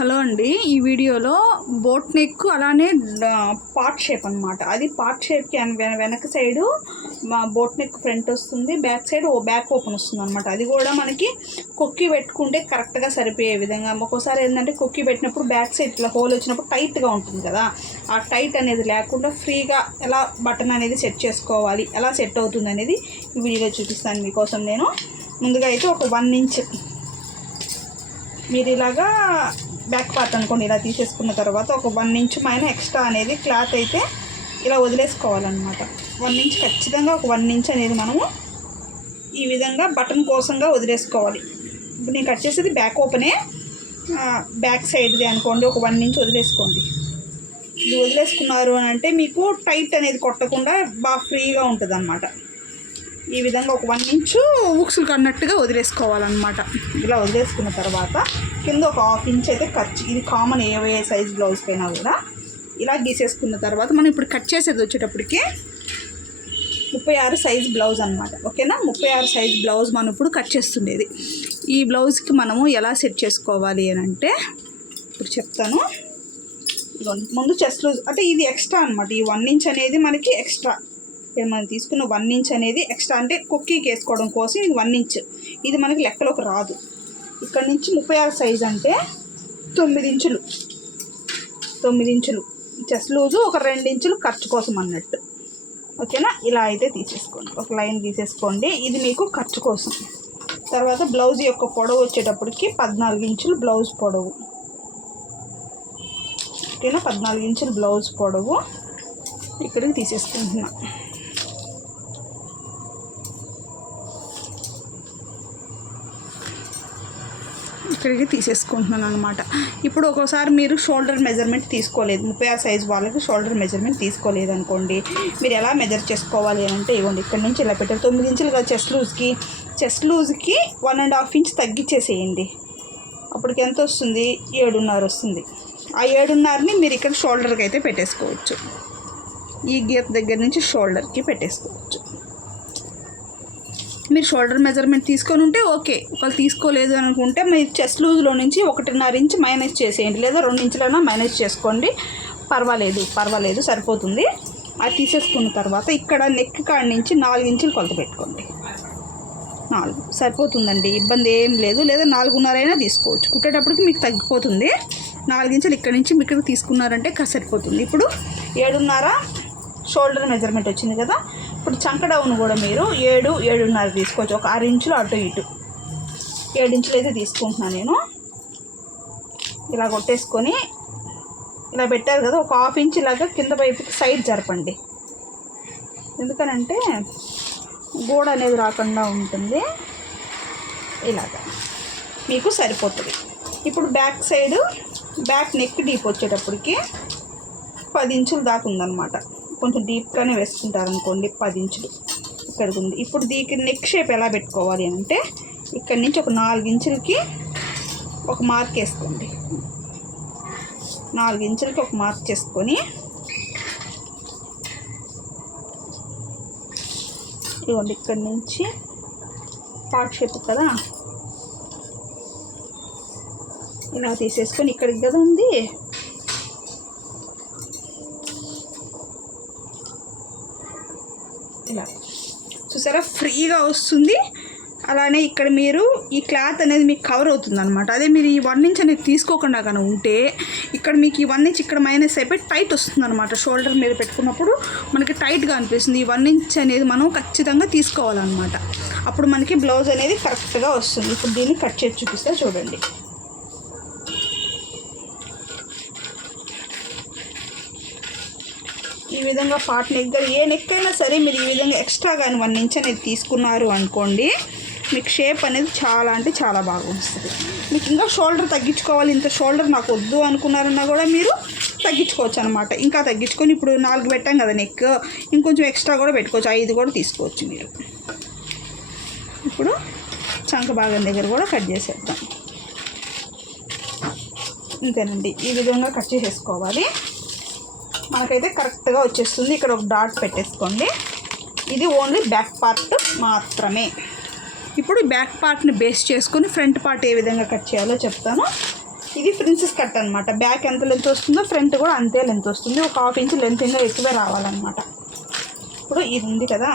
Hello అండి, ఈ వీడియోలో బోట్ నెక్ అలానే పార్ట్ షేప్ అనమాట. అది పార్ట్ షేప్కి వెనక సైడు బోట్ నెక్ ఫ్రంట్ వస్తుంది, బ్యాక్ సైడ్ బ్యాక్ ఓపెన్ వస్తుంది అనమాట. అది కూడా మనకి కొక్కి పెట్టుకుంటే కరెక్ట్గా సరిపోయే విధంగా. ఒక్కోసారి ఏంటంటే కొక్కి పెట్టినప్పుడు బ్యాక్ సైడ్ ఇట్లా హోల్ వచ్చినప్పుడు టైట్గా ఉంటుంది కదా, ఆ టైట్ అనేది లేకుండా ఫ్రీగా ఎలా బటన్ అనేది సెట్ చేసుకోవాలి, ఎలా సెట్ అవుతుంది అనేది ఈ వీడియోలో చూపిస్తాను మీకోసం. నేను ముందుగా అయితే ఒక 1 ఇంచ్ మీరు ఇలాగా బ్యాక్ పార్ట్ అనుకోండి, ఇలా తీసేసుకున్న తర్వాత ఒక 1 ఇంచ్ పైన ఎక్స్ట్రా అనేది క్లాత్ అయితే ఇలా వదిలేసుకోవాలన్నమాట. 1 ఇంచ్ ఖచ్చితంగా, ఒక 1 ఇంచ్ అనేది మనము ఈ విధంగా బటన్ కోసంగా వదిలేసుకోవాలి. ఇప్పుడు నేను కట్ చేసేది బ్యాక్ ఓపెనే, బ్యాక్ సైడ్ది అనుకోండి. ఒక 1 ఇంచ్ వదిలేసుకోండి. ఇది వదిలేసుకున్నారు అని అంటే మీకు టైట్ అనేది కొట్టకుండా బాగా ఫ్రీగా ఉంటుంది అన్నమాట. ఈ విధంగా ఒక 1 ఇంచు ఉక్సులు కన్నట్టుగా వదిలేసుకోవాలన్నమాట. ఇలా వదిలేసుకున్న తర్వాత కింద ఒక 1/2 ఇంచ్ అయితే ఖర్చు. ఇది కామన్ ఏ సైజ్ బ్లౌజ్కైనా కూడా ఇలా గీసేసుకున్న తర్వాత మనం ఇప్పుడు కట్ చేసేది వచ్చేటప్పటికి 36 సైజ్ బ్లౌజ్ అనమాట. ఓకేనా, 36 సైజ్ బ్లౌజ్ మనం ఇప్పుడు కట్ చేస్తుండేది. ఈ బ్లౌజ్కి మనము ఎలా సెట్ చేసుకోవాలి అని అంటే ఇప్పుడు చెప్తాను. ముందు చెస్ట్ లూజ్ అంటే ఇది ఎక్స్ట్రా అనమాట. ఈ 1 ఇంచ్ అనేది మనకి ఎక్స్ట్రా. మనం తీసుకున్న 1 ఇంచ్ అనేది ఎక్స్ట్రా, అంటే కుక్కీకి వేసుకోవడం కోసం ఇది 1 ఇంచ్. ఇది మనకి లెక్కలోకి రాదు. ఇక్కడ నుంచి 36 సైజ్ అంటే 9 ఇంచులు. 9 ఇంచులు చెస్ట్ లూజు, ఒక 2 ఇంచులు ఖర్చు కోసం అన్నట్టు. ఓకేనా, ఇలా అయితే తీసేసుకోండి. ఒక లైన్ తీసేసుకోండి, ఇది మీకు ఖర్చు కోసం. తర్వాత బ్లౌజ్ యొక్క పొడవు వచ్చేటప్పటికి 14 ఇంచులు బ్లౌజ్ పొడవు. ఓకేనా, 14 ఇంచులు బ్లౌజ్ పొడవు ఇక్కడికి తీసేసుకుంటున్నా. ఇక్కడికి తీసేసుకుంటున్నాను అనమాట. ఇప్పుడు ఒక్కోసారి మీరు షోల్డర్ మెజర్మెంట్ తీసుకోలేదు, 36 సైజ్ వాళ్ళకి షోల్డర్ మెజర్మెంట్ తీసుకోలేదు అనుకోండి. మీరు ఎలా మెజర్ చేసుకోవాలి అని అంటే ఇవ్వండి, ఇక్కడ నుంచి ఇలా పెట్టారు. 9 ఇంచులు కదా చెస్ట్ లూజ్కి 1.5 ఇంచ్ తగ్గించేసేయండి. అప్పటికి ఎంత వస్తుంది? 7.5 వస్తుంది. ఆ 7.5ని మీరు ఇక్కడ షోల్డర్కి అయితే పెట్టేసుకోవచ్చు. ఈ గీత దగ్గర నుంచి షోల్డర్కి పెట్టేసుకోవచ్చు. మీరు షోల్డర్ మెజర్మెంట్ తీసుకొని ఉంటే ఓకే, ఒకవేళ తీసుకోలేదు అనుకుంటే మీరు చెస్ట్ లూజ్లో నుంచి 1.5 ఇంచ్ మైనస్ చేసేయండి, లేదా 2 ఇంచులైనా మైనస్ చేసుకోండి. పర్వాలేదు, సరిపోతుంది. అది తీసేసుకున్న తర్వాత ఇక్కడ నెక్ కాడ నుంచి 4 ఇంచులు కొలత పెట్టుకోండి. 4 సరిపోతుందండి, ఇబ్బంది ఏం లేదు. లేదా 4.5 అయినా తీసుకోవచ్చు, కుట్టేటప్పటికి మీకు తగ్గిపోతుంది. 4 ఇంచులు ఇక్కడ నుంచి మీకు తీసుకున్నారంటే సరిపోతుంది. ఇప్పుడు 7.5 షోల్డర్ మెజర్మెంట్ వచ్చింది కదా. ఇప్పుడు చంక డౌన్ కూడా మీరు 7.5 తీసుకోవచ్చు. ఒక 6 ఇంచులు అటు ఇటు 7 ఇంచులు అయితే తీసుకుంటున్నాను నేను. ఇలా కొట్టేసుకొని ఇలా పెట్టారు కదా, ఒక 1/2 ఇంచ్ లాగా కింద వైపుకి సైడ్ జరపండి. ఎందుకనంటే గోడ అనేది రాకుండా ఉంటుంది. ఇలాగా మీకు సరిపోతుంది. ఇప్పుడు back side back neck deep వచ్చేటప్పటికి 10 ఇంచులు దాకా ఉందన్నమాట. కొంచెం డీప్గానే వేసుకుంటారనుకోండి, 10 ఇంచులు ఇక్కడికి ఉంది. ఇప్పుడు దీనికి నెక్ షేప్ ఎలా పెట్టుకోవాలి అంటే ఇక్కడి నుంచి ఒక 4 ఇంచులకి ఒక మార్క్ వేసుకోండి. 4 ఇంచులకి ఒక మార్క్ చేసుకొని ఇవ్వండి, ఇక్కడి నుంచి పార్ట్ షేప్ కదా ఇలా తీసేసుకొని ఇక్కడికి కదా ఉంది, ఇలా చూసారా ఫ్రీగా వస్తుంది. అలానే ఇక్కడ మీరు ఈ క్లాత్ అనేది మీకు కవర్ అవుతుంది అనమాట. అదే మీరు ఈ 1 ఇంచ్ అనేది తీసుకోకుండా కానీ ఉంటే ఇక్కడ మీకు ఈ 1 ఇంచ్ ఇక్కడ మైనస్ అయిపోయి టైట్ వస్తుంది అనమాట. షోల్డర్ మీద పెట్టుకున్నప్పుడు మనకి టైట్గా అనిపిస్తుంది. ఈ 1 ఇంచ్ అనేది మనం ఖచ్చితంగా తీసుకోవాలన్నమాట. అప్పుడు మనకి బ్లౌజ్ అనేది కరెక్ట్గా వస్తుంది. ఇప్పుడు దీన్ని కట్ చేసి చూపిస్తే చూడండి. ఈ విధంగా పార్ట్ నెక్, ఏ నెక్ అయినా సరే మీరు ఈ విధంగా ఎక్స్ట్రా కానీ 1 ఇంచ్ అనేది తీసుకున్నారు అనుకోండి, మీకు షేప్ అనేది చాలా అంటే చాలా బాగా వస్తుంది. మీకు ఇంకా షోల్డర్ తగ్గించుకోవాలి, ఇంత షోల్డర్ నాకు వద్దు అనుకున్నారన్నా కూడా మీరు తగ్గించుకోవచ్చు అనమాట. ఇంకా తగ్గించుకొని ఇప్పుడు 4 పెట్టాం కదా నెక్, ఇంకొంచెం ఎక్స్ట్రా కూడా పెట్టుకోవచ్చు, 5 కూడా తీసుకోవచ్చు మీరు. ఇప్పుడు చంక భాగం దగ్గర కూడా కట్ చేసేద్దాం. ఇంతేనండి, ఈ విధంగా కట్ చేసేసుకోవాలి. మనకైతే కరెక్ట్గా వచ్చేస్తుంది. ఇక్కడ ఒక డాట్ పెట్టేసుకోండి. ఇది ఓన్లీ బ్యాక్ పార్ట్ మాత్రమే. ఇప్పుడు బ్యాక్ పార్ట్ని బేస్ చేసుకొని ఫ్రంట్ పార్ట్ ఏ విధంగా కట్ చేయాలో చెప్తాను. ఇది ప్రిన్సెస్ కట్ అనమాట. బ్యాక్ ఎంత లెంత్ వస్తుందో ఫ్రంట్ కూడా అంతే లెంత్ వస్తుంది. ఒక 1/2 ఇంచ్ లెంత్ ఇంకా ఎక్కువే రావాలన్నమాట. ఇప్పుడు ఇది ఉంది కదా,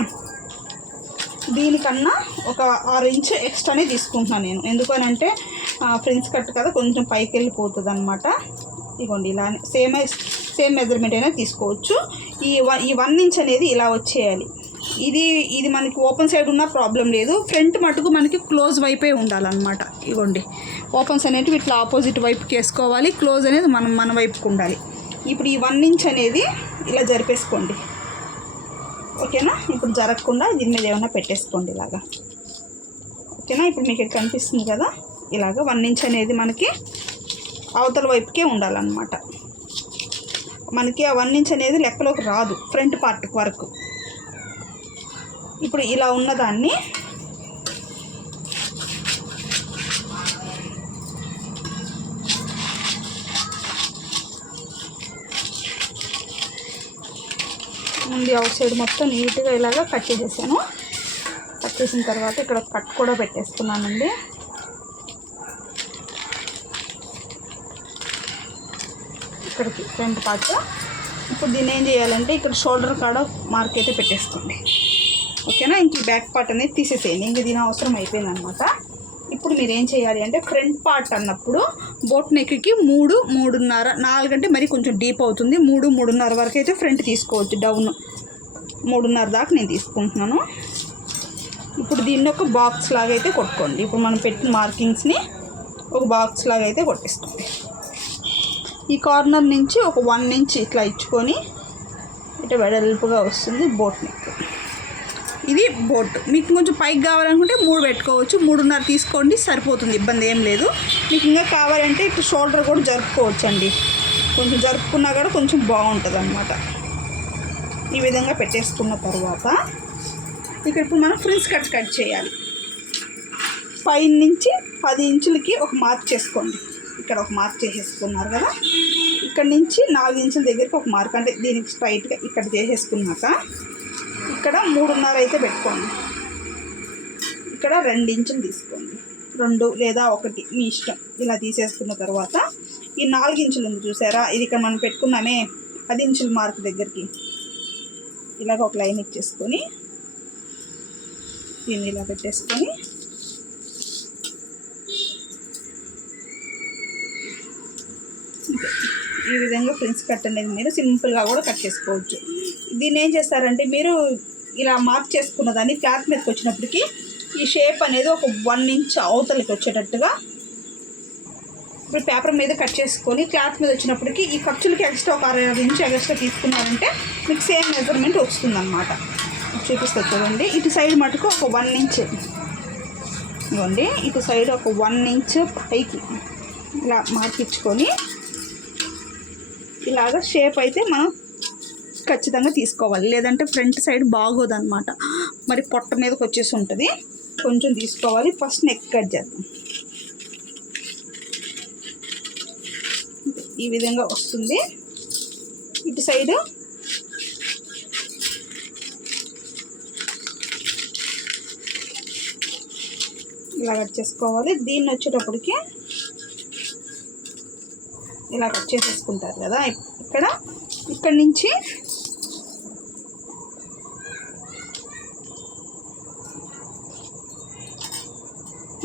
దీనికన్నా ఒక 6 ఇంచ్ ఎక్స్ట్రానే తీసుకుంటున్నాను నేను. ఎందుకనంటే ప్రిన్స్ కట్ కదా, కొంచెం పైకి వెళ్ళిపోతుంది అనమాట. ఇగోండి ఇలానే సేమ్ మెజర్మెంట్ అయినా తీసుకోవచ్చు. ఈ 1 ఇంచ్ అనేది ఇలా వచ్చేయాలి. ఇది మనకి ఓపెన్ సైడ్ ఉన్న ప్రాబ్లం లేదు. ఫ్రంట్ మటుకు మనకి క్లోజ్ వైపే ఉండాలన్నమాట. ఇవ్వండి ఓపెన్స్ అనేటివి ఇట్లా ఆపోజిట్ వైపుకి వేసుకోవాలి, క్లోజ్ అనేది మన వైపుకి ఉండాలి. ఇప్పుడు ఈ 1 ఇంచ్ అనేది ఇలా జరిపేసుకోండి, ఓకేనా. ఇప్పుడు జరగకుండా దీని మీద ఏమైనా పెట్టేసుకోండి ఇలాగా, ఓకేనా. ఇప్పుడు మీకు కనిపిస్తుంది కదా, ఇలాగ 1 ఇంచ్ అనేది మనకి అవతల వైపుకే ఉండాలన్నమాట. మనకి ఆ 1 ఇంచ్ అనేది లెక్కలోకి రాదు ఫ్రంట్ పార్ట్ వరకు. ఇప్పుడు ఇలా ఉన్నదాన్ని ముందు అవుట్ సైడ్ మొత్తం నీట్గా ఇలాగా కట్ చేసేసాను. కట్ చేసిన తర్వాత ఇక్కడ కట్ కూడా పెట్టేసుకున్నానండి. ఇక్కడికి ఫ్రంట్ పార్ట్. ఇప్పుడు దీన్ని ఏం చేయాలంటే ఇక్కడ షోల్డర్ కాడ మార్క్ అయితే పెట్టేసుకోండి, ఓకేనా. ఇంక బ్యాక్ పార్ట్ అనేది తీసేసేయండి, ఇంక దీని అవసరం అయిపోయింది అనమాట. ఇప్పుడు మీరు ఏం చేయాలి అంటే ఫ్రంట్ పార్ట్ అన్నప్పుడు బోట్ నెక్కి 3, 3.5, 4 అంటే మరి కొంచెం డీప్ అవుతుంది. 3, 3.5 వరకు అయితే ఫ్రంట్ తీసుకోవచ్చు. డౌన్ 3.5 దాకా నేను తీసుకుంటున్నాను. ఇప్పుడు దీన్ని ఒక బాక్స్ లాగా అయితే కొట్టుకోండి. ఇప్పుడు మనం పెట్టిన మార్కింగ్స్ని ఒక బాక్స్ లాగా అయితే కొట్టేసుకోండి. ఈ కార్నర్ నుంచి ఒక 1 ఇంచ్ ఇట్లా ఇచ్చుకొని ఇట్లా వెడల్పుగా వస్తుంది బోట్ నెక్. ఇది బోట్. మీకు కొంచెం పైకి కావాలనుకుంటే 3 పెట్టుకోవచ్చు, 3.5 తీసుకోండి సరిపోతుంది, ఇబ్బంది ఏం లేదు. మీకు ఇంకా కావాలంటే ఇటు షోల్డర్ కూడా జరుపుకోవచ్చు అండి, కొంచెం జరుపుకున్నా కూడా కొంచెం బాగుంటుంది అన్నమాట. ఈ విధంగా పెట్టేసుకున్న తర్వాత ఇక్కడ ఇప్పుడు మనం ఫ్రిల్స్ కట్ చేయాలి. పైన నుంచి 10 ఇంచులకి ఒక మార్క్ చేసుకోండి. ఇక్కడ ఒక మార్క్ చేసేసుకున్నారు కదా, ఇక్కడ నుంచి 4 ఇంచుల దగ్గరికి ఒక మార్క్, అంటే దీనికి స్ట్రైట్గా ఇక్కడ చేసేసుకున్నాక ఇక్కడ 3.5 అయితే పెట్టుకోండి. ఇక్కడ 2 ఇంచులు తీసుకోండి, 2 లేదా 1 మీ ఇష్టం. ఇలా తీసేసుకున్న తర్వాత ఈ 4 ఇంచులు ఉంది చూసారా, ఇది ఇక్కడ మనం పెట్టుకున్నామే 10 ఇంచుల మార్క్ దగ్గరికి ఇలాగ ఒక లైన్ ఇచ్చేసుకొని దీన్ని ఇలా పెట్టేసుకొని ఈ విధంగా ప్రిన్స్ కట్ అనేది మీరు సింపుల్గా కూడా కట్ చేసుకోవచ్చు. దీన్ని ఏం చేస్తారంటే మీరు ఇలా మార్క్ చేసుకున్న దాన్ని క్లాత్ మీదకి వచ్చినప్పటికీ ఈ షేప్ అనేది ఒక 1 ఇంచ్ అవతలకి వచ్చేటట్టుగా ఇప్పుడు పేపర్ మీద కట్ చేసుకొని క్లాత్ మీద వచ్చినప్పటికీ ఈ ఖర్చులకి ఎక్స్ట్రా ఒక 6 ఇంచ్ ఎక్స్ట్రా తీసుకున్నారంటే మీకు సేమ్ మెజర్మెంట్ వస్తుంది అన్నమాట. చూపిస్తుంది చూడండి. ఇటు సైడ్ మటుకు ఒక 1 ఇంచ్ ఇవ్వండి, ఇటు సైడ్ ఒక 1 ఇంచ్ పైకి ఇలా మార్క్ ఇచ్చుకొని ఇలాగ షేప్ అయితే మనం ఖచ్చితంగా తీసుకోవాలి, లేదంటే ఫ్రంట్ సైడ్ బాగోదన్నమాట, మరి పొట్ట మీదకి వచ్చేసి ఉంటుంది. కొంచెం తీసుకోవాలి. ఫస్ట్ నెక్ కట్ చేద్దాం. ఈ విధంగా వస్తుంది. ఇటు సైడ్ ఇలా కట్ చేసుకోవాలి. దీన్ని వచ్చేటప్పటికి ఇలా కట్ చేసేసుకుంటారు కదా, ఇక్కడ నుంచి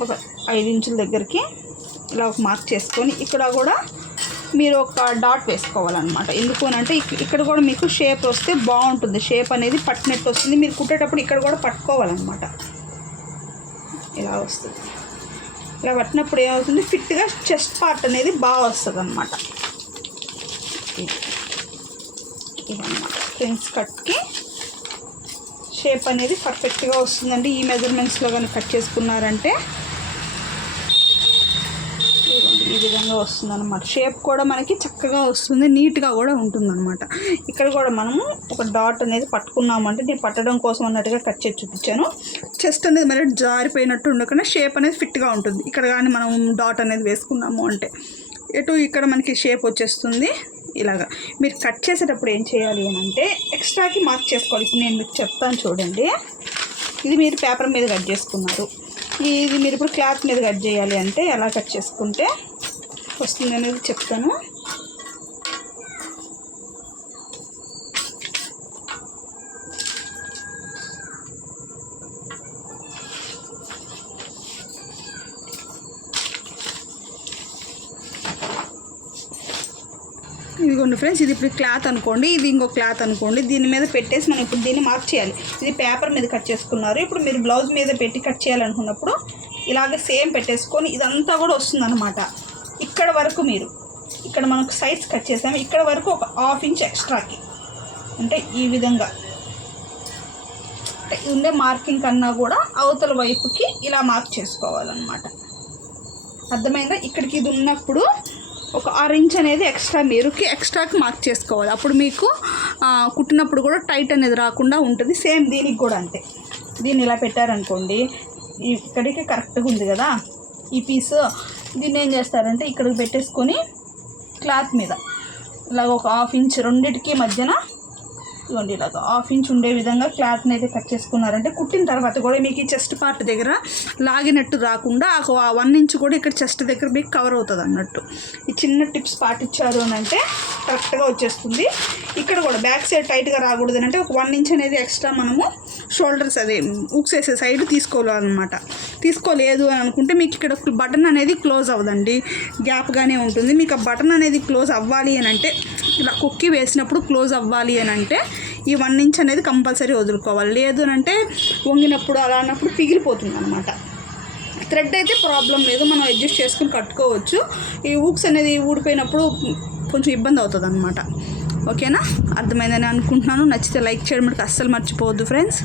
ఒక 5 ఇంచుల దగ్గరికి ఇలా ఒక మార్క్ చేసుకొని ఇక్కడ కూడా మీరు ఒక డాట్ వేసుకోవాలన్నమాట. ఎందుకు అని అంటే ఇక్కడ కూడా మీకు షేప్ వస్తే బాగుంటుంది, షేప్ అనేది పట్టినట్టు వస్తుంది. మీరు కుట్టేటప్పుడు ఇక్కడ కూడా పట్టుకోవాలన్నమాట. ఇలా వస్తుంది. ఇలా పట్టినప్పుడు ఏమవుతుంది, ఫిట్గా చెస్ట్ పార్ట్ అనేది బాగా వస్తుంది అన్నమాట. ఇదన్నమాట ప్రిన్స్ కట్కి షేప్ అనేది పర్ఫెక్ట్గా వస్తుందండి. ఈ మెజర్మెంట్స్లో కానీ కట్ చేసుకున్నారంటే ఈ విధంగా వస్తుంది అనమాట. షేప్ కూడా మనకి చక్కగా వస్తుంది, నీట్గా కూడా ఉంటుందన్నమాట. ఇక్కడ కూడా మనము ఒక డాట్ అనేది పట్టుకున్నామంటే నేను పట్టడం కోసం అన్నట్టుగా కట్ చేసి చూపించాను. చెస్ట్ అనేది మరి జారిపోయినట్టు ఉండకుండా షేప్ అనేది ఫిట్గా ఉంటుంది. ఇక్కడ కానీ మనం డాట్ అనేది వేసుకున్నాము అంటే ఇక్కడ మనకి షేప్ వచ్చేస్తుంది. ఇలాగా మీరు కట్ చేసేటప్పుడు ఏం చేయాలి అని అంటే ఎక్స్ట్రాకి మార్క్ చేసుకోవాలి. ఇప్పుడు నేను మీకు చెప్తాను చూడండి. ఇది మీరు పేపర్ మీద కట్ చేసుకున్నారు, ఇది మీరు ఇప్పుడు క్లాత్ మీద కట్ చేయాలి అంటే ఎలా కట్ చేసుకుంటే వస్తుంది అనేది చెప్తాను. ఇదిగోండి ఫ్రెండ్స్, ఇది ఇప్పుడు క్లాత్ అనుకోండి, ఇది ఇంకో క్లాత్ అనుకోండి. దీని మీద పెట్టేసి మనం ఇప్పుడు దీన్ని మార్క్ చేయాలి. ఇది పేపర్ మీద కట్ చేసుకున్నారు. ఇప్పుడు మీరు బ్లౌజ్ మీద పెట్టి కట్ చేయాలనుకున్నప్పుడు ఇలాగ సేమ్ పెట్టేసుకొని ఇదంతా కూడా వస్తుందన్నమాట. ఇక్కడ వరకు మీరు ఇక్కడ మనకు సైడ్స్ కట్ చేసాము, ఇక్కడ వరకు ఒక 1/2 ఇంచ్ ఎక్స్ట్రాకి, అంటే ఈ విధంగా ఉండే మార్కింగ్ కన్నా కూడా అవతల వైపుకి ఇలా మార్క్ చేసుకోవాలన్నమాట. అర్థమైందా? ఇక్కడికి ఇది ఉన్నప్పుడు ఒక 6 ఇంచ్ అనేది ఎక్స్ట్రా మీరుకి ఎక్స్ట్రాకి మార్క్ చేసుకోవాలి. అప్పుడు మీకు కుట్టినప్పుడు కూడా టైట్ అనేది రాకుండా ఉంటుంది. సేమ్ దీనికి కూడా అంతే. దీన్ని ఇలా పెట్టారనుకోండి, ఇక్కడికి కరెక్ట్గా ఉంది కదా ఈ పీస్. దీన్ని ఏం చేస్తారంటే ఇక్కడికి పెట్టేసుకొని క్లాత్ మీద ఇలాగ ఒక 1/2 ఇంచ్ రెండింటికి మధ్యన ఇవ్వండి, ఇలాగ 1/2 ఇంచ్ ఉండే విధంగా క్లాత్ని అయితే కట్ చేసుకున్నారంటే కుట్టిన తర్వాత కూడా మీకు ఈ చెస్ట్ పార్ట్ దగ్గర లాగినట్టు రాకుండా 1 ఇంచ్ కూడా ఇక్కడ చెస్ట్ దగ్గర మీకు కవర్ అవుతుంది అన్నట్టు. ఈ చిన్న టిప్స్ పాటించారు అని అంటే కరెక్ట్గా వచ్చేస్తుంది. ఇక్కడ కూడా బ్యాక్ సైడ్ టైట్గా రాకూడదు అంటే ఒక 1 ఇంచ్ అనేది ఎక్స్ట్రా మనము షోల్డర్స్ అదే ఉక్స్ వేసే సైడ్ తీసుకోవాలన్నమాట. తీసుకోలేదు అని అనుకుంటే మీకు ఇక్కడ బటన్ అనేది క్లోజ్ అవ్వదండి, గ్యాప్గానే ఉంటుంది. మీకు ఆ బటన్ అనేది క్లోజ్ అవ్వాలి అని అంటే ఇలా కొక్కి వేసినప్పుడు క్లోజ్ అవ్వాలి అని అంటే ఈ 1 ఇంచ్ అనేది కంపల్సరీ వదులుకోవాలి. లేదు అని అంటే వంగినప్పుడు అలా అన్నప్పుడు పిగిలిపోతుంది అనమాట. థ్రెడ్ అయితే ప్రాబ్లం లేదు, మనం అడ్జస్ట్ చేసుకుని కట్టుకోవచ్చు. ఈ హుక్స్ అనేది ఊడిపోయినప్పుడు కొంచెం ఇబ్బంది అవుతుంది అనమాట. ఓకేనా? అర్థమైందని అనుకుంటున్నాను. నచ్చితే లైక్ చేయడం అస్సలు మర్చిపోవద్దు ఫ్రెండ్స్.